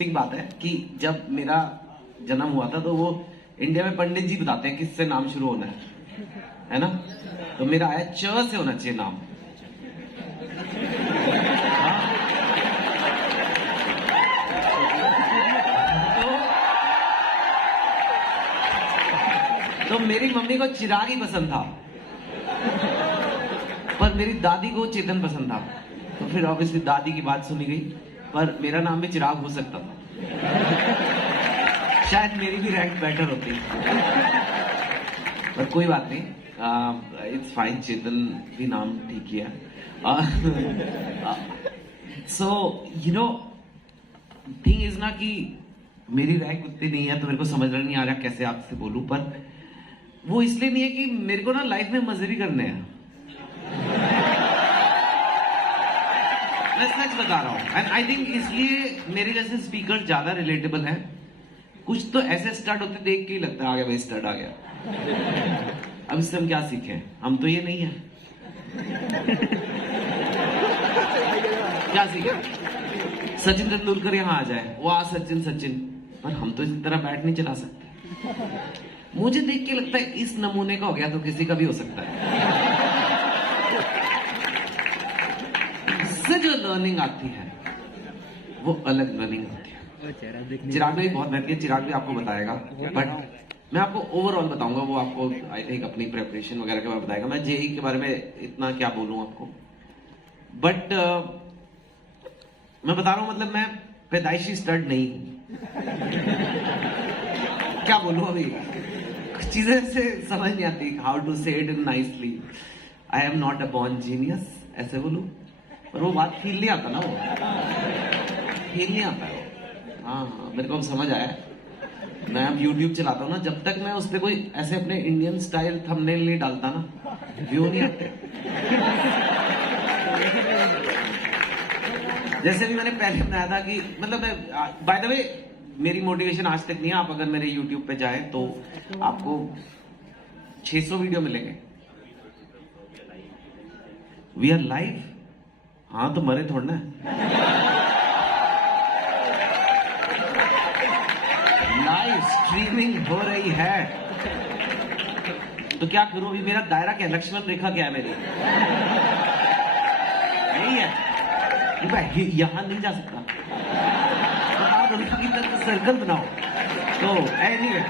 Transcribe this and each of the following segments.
एक बात है कि जब मेरा जन्म हुआ था तो वो इंडिया में पंडित जी बताते हैं किससे नाम शुरू होना है ना। तो मेरा आया च से होना चाहिए नाम। हाँ। तो मेरी मम्मी को चिराग ही पसंद था, पर मेरी दादी को चेतन पसंद था। तो फिर ऑब्वियसली दादी की बात सुनी गई, पर मेरा नाम भी चिराग हो सकता था। शायद मेरी भी रैंक बेटर होती, पर कोई बात नहीं। इट्स फाइन, चेतन भी नाम ठीक किया। So you know thing is ना कि मेरी रैंक उतनी नहीं है, तो मेरे को समझ नहीं आ रहा कैसे आपसे बोलूं। पर वो इसलिए नहीं है कि मेरे को ना लाइफ में मजे भी करने हैं। मैं सच बता रहा हूं, एंड आई थिंक इसलिए मेरे जैसे स्पीकर ज्यादा रिलेटेबल है। कुछ तो ऐसे स्टार्ट होते देख के ही लगता है आ गया भाई, स्टार्ट आ गया। अब इससे हम क्या सीखें, हम तो ये नहीं है। क्या सीखें? सचिन तेंदुलकर यहां आ जाए, वाह सचिन सचिन, पर हम तो इस तरह बैट नहीं चला सकते। मुझे देख के लगता है इस नमूने का हो गया तो किसी का भी हो सकता है। इससे जो लर्निंग आती है वो अलग लर्निंग होती है। चिराग ने भी बहुत मेहनत की, चिराग भी आपको बताएगा, बट मैं आपको ओवरऑल बताऊंगा। वो आपको आई थिंक अपनी प्रेपरेशन वगैरह के बारे में बताएगा। मैं जेई के बारे में इतना क्या बोलूं आपको, बट मैं बता रहा हूं, मतलब मैं पैदाइशी स्टड नहीं हूं। क्या बोलूं, अभी कुछ चीजें से समझ नहीं आती हाउ टू से it in nicely. I am not a born genius, ऐसे बोलूं, पर वो बात फील नहीं आता ना, वो फील नहीं आता है। हाँ, मेरे को अब समझ आया। मैं अब YouTube चलाता हूँ ना, जब तक मैं उस पर कोई ऐसे अपने इंडियन स्टाइल थंबनेल नहीं डालता ना, व्यू नहीं आते। जैसे भी मैंने पहले बनाया था कि मतलब बाय द वे मेरी मोटिवेशन आज तक नहीं है। आप अगर मेरे YouTube पे जाएं तो आपको 600 वीडियो मिलेंगे। वी आर लाइव, हाँ तो मरे थोड़ा ना। लाइव स्ट्रीमिंग हो रही है, तो क्या करूं? अभी मेरा दायरा क्या, लक्ष्मण रेखा क्या है मेरी? यही है कि मैं यहां नहीं जा सकता, तो आप उनकी तरफ सर्कल बनाओ। तो एनीवे,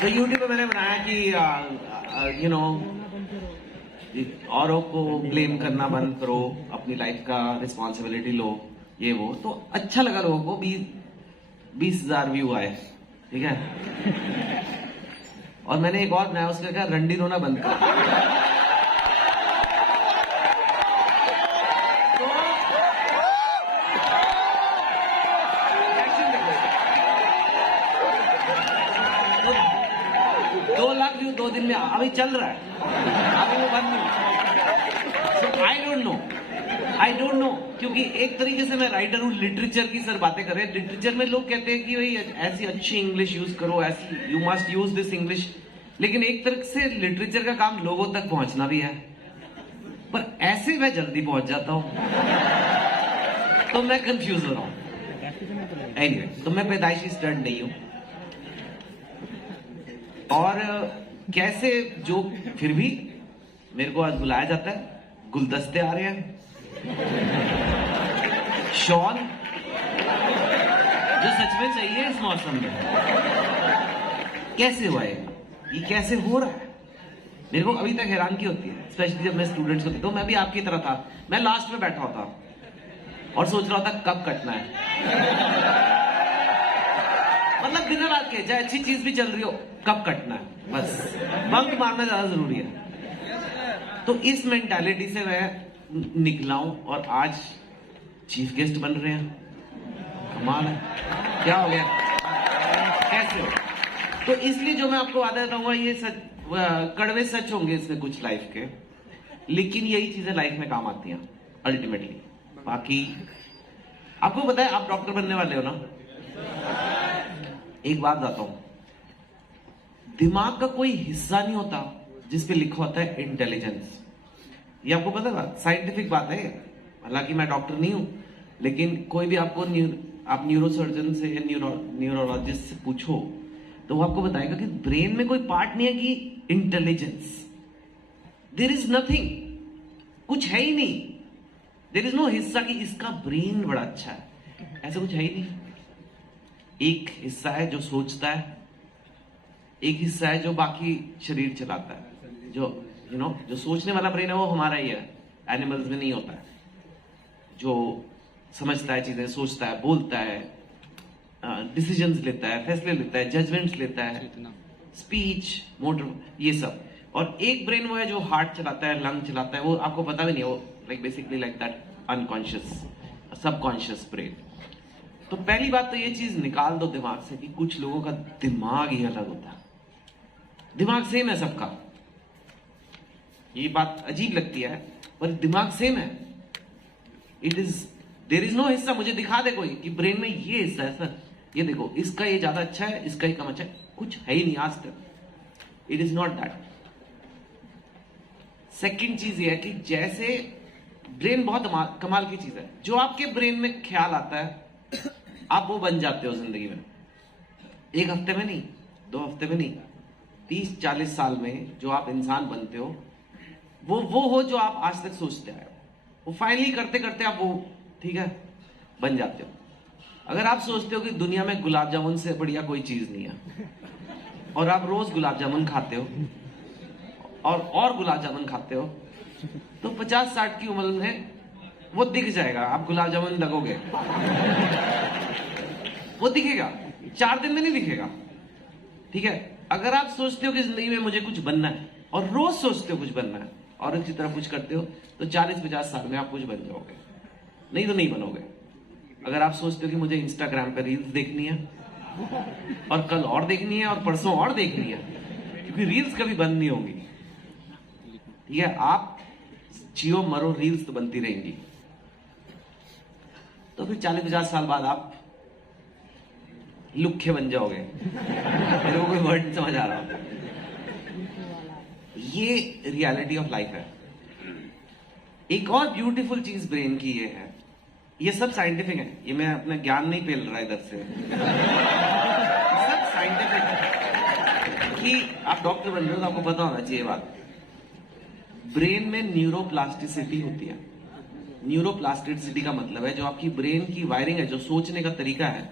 तो यूट्यूब पे मैंने बनाया कि यू नो औरों को ब्लेम करना बंद करो, अपनी लाइफ का रिस्पॉन्सिबिलिटी लो, ये वो। तो अच्छा लगा लोगों को, 20,000 व्यू आए, ठीक है। और मैंने एक और बनाया, उसका क्या, रंडी रोना बंद कर। तो 2 लाख व्यू 2 दिन में अभी चल रहा है, अभी वो बंद नहीं। So, आई डोंट नो, क्योंकि एक तरीके से मैं राइटर हूँ, लिटरेचर की सर बातें कर रहे हैं। लिटरेचर में लोग कहते हैं कि भाई ऐसी अच्छी इंग्लिश यूज करो, ऐसी you must use this English. लेकिन एक तरह से लिटरेचर का काम लोगों तक पहुंचना भी है, पर ऐसे मैं जल्दी पहुंच जाता हूं, तो मैं कंफ्यूज हो रहा हूं। एनीवे, तो मैं पैदाइशी स्टड नहीं हूं, और कैसे जो फिर भी मेरे को आज बुलाया जाता है, गुलदस्ते आ रहे हैं, शॉल जो सच में चाहिए इस मौसम में। कैसे हुआ ये कैसे हो रहा है? मेरे को अभी तक हैरानगी होती है, स्पेशली जब मैं स्टूडेंट्स को देखता हूं। मैं भी आपकी तरह था, मैं लास्ट में बैठा होता और सोच रहा था कब कटना है। मतलब दिन रात के, चाहे अच्छी चीज भी चल रही हो, कब कटना है, बस बंक मारना ज्यादा जरूरी है। तो इस मेंटालिटी से मैं निकला हूं, और आज चीफ गेस्ट बन रहे हैं। कमाल है, क्या हो गया, कैसे हो? तो इसलिए जो मैं आपको वादा देता हूँ, ये सच, कड़वे सच होंगे इसमें कुछ लाइफ के, लेकिन यही चीजें लाइफ में काम आती हैं अल्टीमेटली। बाकी आपको पता है, आप डॉक्टर बनने वाले हो ना। एक बात बताता हूं, दिमाग का कोई हिस्सा नहीं होता जिसपे लिखा होता है इंटेलिजेंस। ये आपको पता है, साइंटिफिक बात है। हालांकि मैं डॉक्टर नहीं हूं, लेकिन कोई भी आपको आप न्यूरोसर्जन से या न्यूरोलॉजिस्ट से पूछो तो वो आपको बताएगा कि ब्रेन में कोई पार्ट नहीं है कि इंटेलिजेंस, देयर इज नथिंग, कुछ है ही नहीं। देयर इज नो हिस्सा कि इसका ब्रेन बड़ा अच्छा है, ऐसा कुछ है ही नहीं। एक हिस्सा है जो सोचता है, एक हिस्सा है जो बाकी शरीर चलाता है। जो जो सोचने वाला ब्रेन है वो हमारा ही है, एनिमल्स में नहीं होता है। जो समझता है चीजें, सोचता है, बोलता है, डिसीजंस लेता है, फैसले लेता है, जजमेंट्स लेता है, स्पीच, मोटर, ये सब। और एक ब्रेन वो है जो हार्ट चलाता है, लंग चलाता है, वो आपको पता भी नहीं, वो basically like that unconscious subconscious brain. तो पहली बात तो ये चीज निकाल दो दिमाग से कि कुछ लोगों का दिमाग ही अलग होता है। दिमाग सेम है सबका, ये बात अजीब लगती है पर दिमाग सेम है। देयर इज नो हिस्सा, मुझे दिखा दे कोई कि ब्रेन में ये हिस्सा है सर, ये देखो इसका ये ज्यादा अच्छा है, इसका ये कम अच्छा है, कुछ है ही नहीं आज तक। It is not that. Second चीज ये है कि जैसे ब्रेन बहुत कमाल की चीज है, जो आपके ब्रेन में ख्याल आता है आप वो बन जाते हो जिंदगी में। एक हफ्ते में नहीं, 2 हफ्ते में नहीं, 30-40 साल में जो आप इंसान बनते हो वो हो जो आप आज तक सोचते आए हो। वो फाइनली करते करते आप वो, ठीक है, बन जाते हो। अगर आप सोचते हो कि दुनिया में गुलाब जामुन से बढ़िया कोई चीज नहीं है और आप रोज गुलाब जामुन खाते हो और गुलाब जामुन खाते हो, तो 50-60 की उम्र में वो दिख जाएगा। आप गुलाब जामुन लगोगे, वो दिखेगा, 4 दिन में नहीं दिखेगा, ठीक है। अगर आप सोचते हो कि जिंदगी में मुझे कुछ बनना है और रोज सोचते हो कुछ बनना है और इसी तरह कुछ करते हो, तो 40-50 साल में आप कुछ बन जाओगे, नहीं तो नहीं बनोगे। अगर आप सोचते हो कि मुझे इंस्टाग्राम पे रील्स देखनी है और कल और देखनी है और परसों और देखनी है, क्योंकि रील्स कभी बंद नहीं होंगी, ठीक है। आप जियो मरो, रील्स तो बनती रहेंगी। तो फिर 40-50 साल बाद आप लुखे बन जाओगे। मेरे को कोई वर्ड समझ आ रहा हो? ये रियलिटी ऑफ लाइफ है। एक और ब्यूटीफुल चीज ब्रेन की ये है, ये सब साइंटिफिक है, ये मैं अपना ज्ञान नहीं पेल रहा इधर से, सब साइंटिफिक है कि आप डॉक्टर बन रहे हो तो आपको पता होना चाहिए बात। ब्रेन में न्यूरोप्लास्टिसिटी होती है। न्यूरोप्लास्टिसिटी का मतलब है जो आपकी ब्रेन की वायरिंग है, जो सोचने का तरीका है,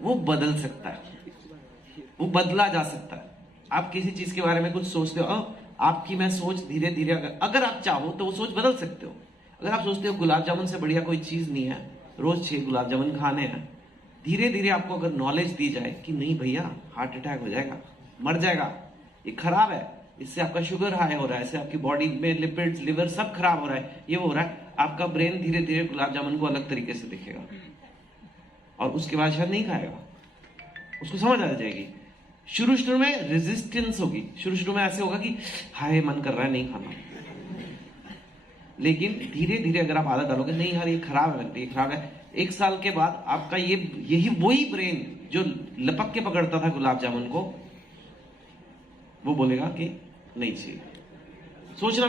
वो बदल सकता है, वो बदला जा सकता है। आप किसी चीज के बारे में कुछ सोचते हो, आपकी मैं सोच धीरे धीरे अगर आप चाहो तो वो सोच बदल सकते हो। अगर आप सोचते हो गुलाब जामुन से बढ़िया कोई चीज नहीं है, रोज 6 गुलाब जामुन खाने हैं, धीरे धीरे आपको अगर नॉलेज दी जाए कि नहीं भैया हार्ट अटैक हो जाएगा, मर जाएगा, ये खराब है, इससे आपका शुगर हाई हो रहा है, इससे आपकी बॉडी में लिपिड्स, लिवर सब खराब हो रहा है, ये हो रहा है, आपका ब्रेन धीरे धीरे गुलाब जामुन को अलग तरीके से दिखेगा और उसके बाद शायद नहीं खाएगा, उसको समझ आ जाएगी। शुरू में रेजिस्टेंस होगी, शुरू में ऐसे होगा कि हाय मन कर रहा है नहीं खाना, लेकिन धीरे धीरे अगर आप आदत डालोगे, नहीं यार ये खराब है, ये खराब है, 1 साल के बाद आपका यही वही ब्रेन जो लपक के पकड़ता था गुलाब जामुन को, वो बोलेगा कि नहीं चाहिए। सोचना भी